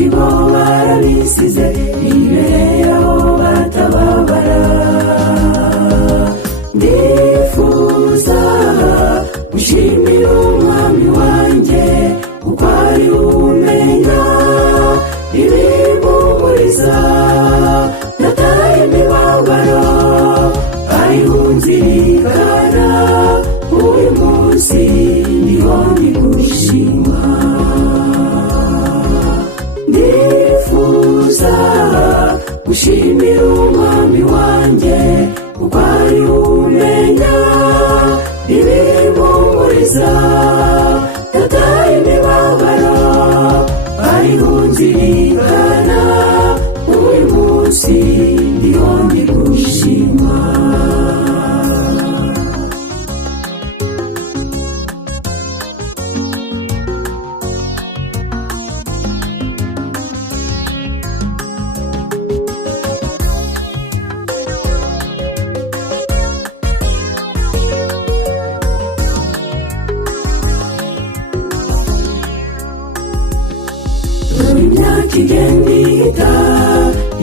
isi bo barabisize bibereraho batababara. Ndifuza gushimira umwami wanjye kuko ari umenya ibimpumuriza, nataye imibabaro ayihunzirikana. Uyu munsi ndiho ndigushima. Ndifuza gushimira umwami wanjye kuko ari umenya ibimpumuriza, nataye imibabaro ayihunzirikana. Uyu munsi ndiho ndigushima. Imyaka igenda ihita,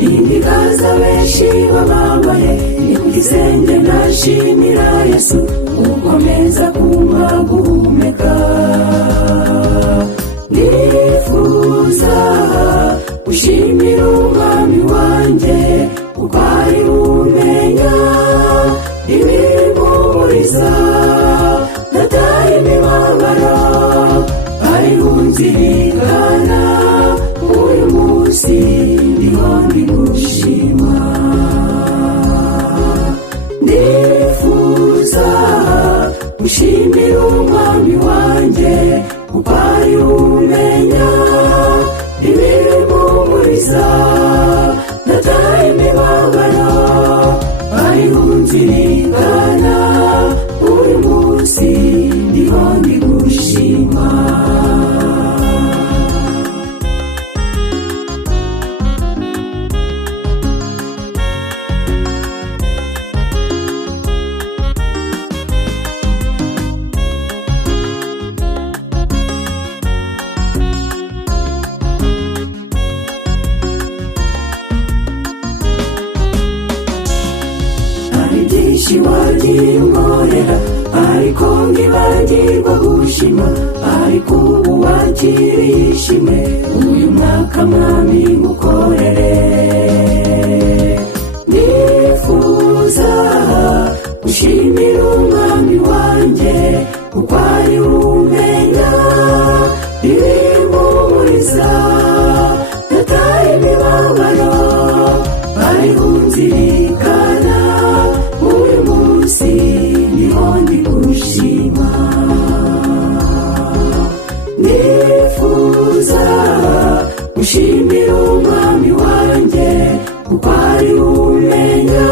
indigaza benshi bababaye, nikusenge nashimira Yesu ukomeza kumpa guhumeka. Ndifuza gushimira umwami wanjye kuko ari umenya ibimpumuriza, nataye imibabaro ayihunzirikana. Uyu munsi ndiho ndigushima. Ndifuza gushimira umwami wanjye kuko ari umenya ibimpumuriza, nataye imibabaro ayihunzirikana. Uyu munsi ndiho ndigushima. Wagiye unkorera ariko nkibagirwa gushima, ariko ubu wakiriye ishimwe. Uyu mwaka mwami ngukorere. Nifuza gushimira umwami wanjye kuko ari umenya ibimpumuriza, nataye imibabaro ayihunzirikana. Uyu munsi ndiho ndigushima. Nifuza gushimira umwami wanjye kuko ari umenya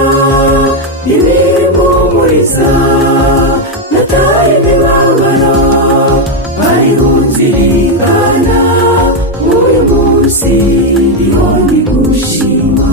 ibimpumuriza, nataye imibabaro ayihunzirikana. Uyu munsi ndiho ndigushima.